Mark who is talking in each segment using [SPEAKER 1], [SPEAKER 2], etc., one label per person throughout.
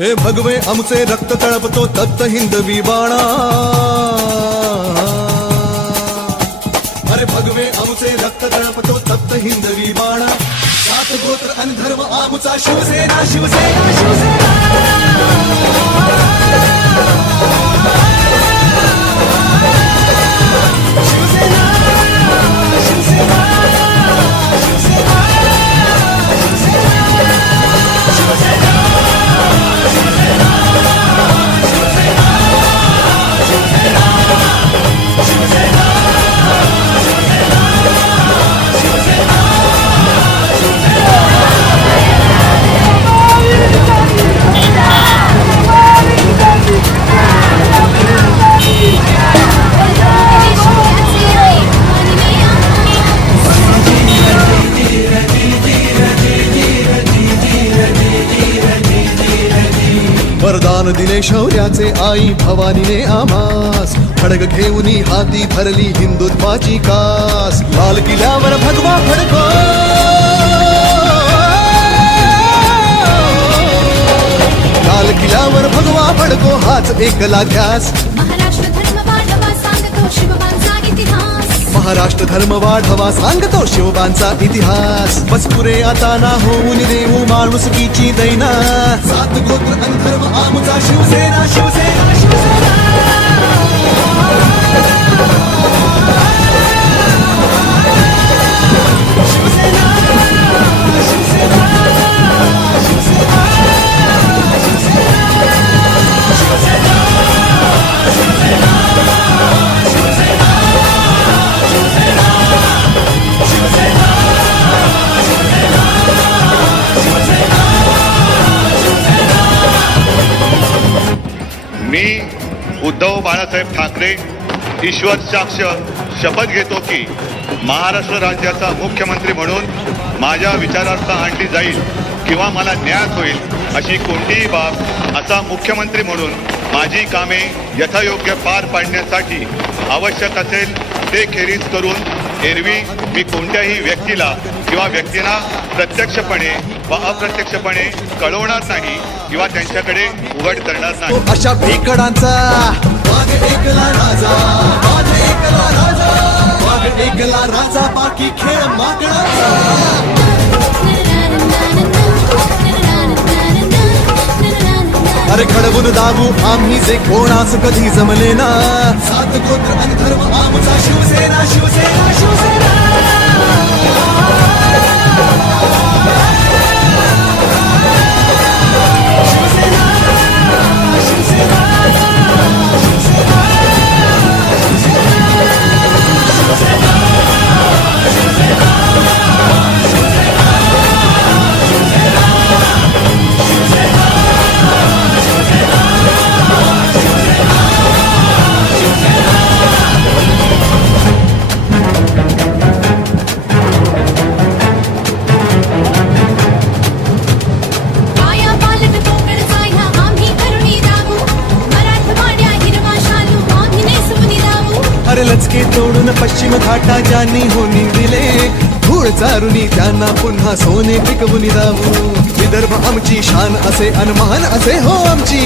[SPEAKER 1] ए भगवे आमचे रक्त तळपतो दत्त हिंदवी बाणा. अरे भगवे आमचे रक्त तळपतो तप्त हिंदवी बाणा. सात गोत्र आणि धर्म आमचा शिवसेना शिवसेना शिवसेना. वरदान दिले शौर्याचे आई भवानीने आमास. खडग घेऊन हाती भरली हिंदुत्वाची कास. लाल किल्ल्यावर भगवा फडको. लाल किल्ल्यावर भगवा फडको हाच एकला ध्यास
[SPEAKER 2] महाराष्ट्र धर्म वाढवा सांगतो शिवबांचा इतिहास.
[SPEAKER 1] बस पुरे आता ना होऊन देऊ माणुसकीची दैना गोत्र आणि आमचा शिवसेना शिवसेना.
[SPEAKER 3] मी उद्धव बाळासाहेब ठाकरे ईश्वर साक्ष शपथ घेतो की महाराष्ट्र राज्याचा मुख्यमंत्री म्हणून माझ्या विचारार्थ आणली जाईल किंवा मला न्याय होईल अशी कोणतीही बाब असा मुख्यमंत्री म्हणून माझी कामे यथायोग्य पार पाडण्यासाठी आवश्यक असेल ते खेरीज करून एरवी मी कोणत्याही व्यक्तीला किंवा व्यक्तींना प्रत्यक्षपणे व अप्रत्यक्षपणे कळवणार नाही किंवा त्यांच्याकडे उघड करणार नाही.
[SPEAKER 1] अशा भेकडांचा एकला राजा एकला राजा बाकी खेळ माकडांचा अरे खडबून दाबू आम्ही जे कोणास कधी जमले ना. सात गोत्र आणि धर्म आमचा शिवसेना शिवसेना शिवसेना. घाटा ज्यांनी होनी दिले धूळ चारुनी त्यांना पुन्हा सोने पिकवून दावू विदर्भ आमची शान असे अनमान असे हो आमची.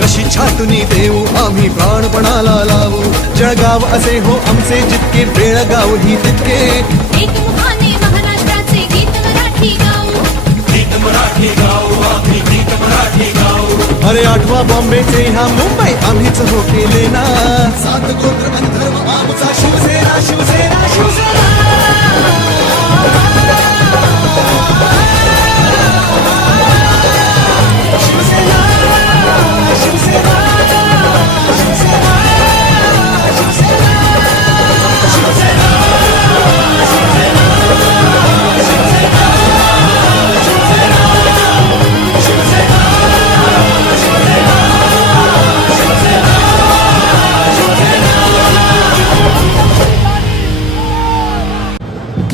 [SPEAKER 1] कशी छाटुनी देऊ आम्ही प्राणपणाला लावू. जळगाव असे हो आमचे जितके बेळगाव ही तितके.
[SPEAKER 2] एक मुखाने महाराष्ट्राचे गीत मराठी गाऊ.
[SPEAKER 1] अरे आठवा बॉम्बेचे ह्या मुंबई आम्हीच हो केले ना. सात गोत्र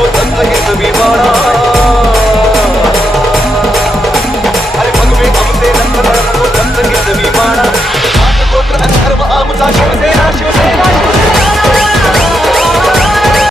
[SPEAKER 4] హితు తన్న
[SPEAKER 5] హిత విమాన అరే మగువే అమతే నందన తన్న
[SPEAKER 4] హిత విమాన మాత గోత్ర అధర్మ ఆముసా శివసేన శివసేన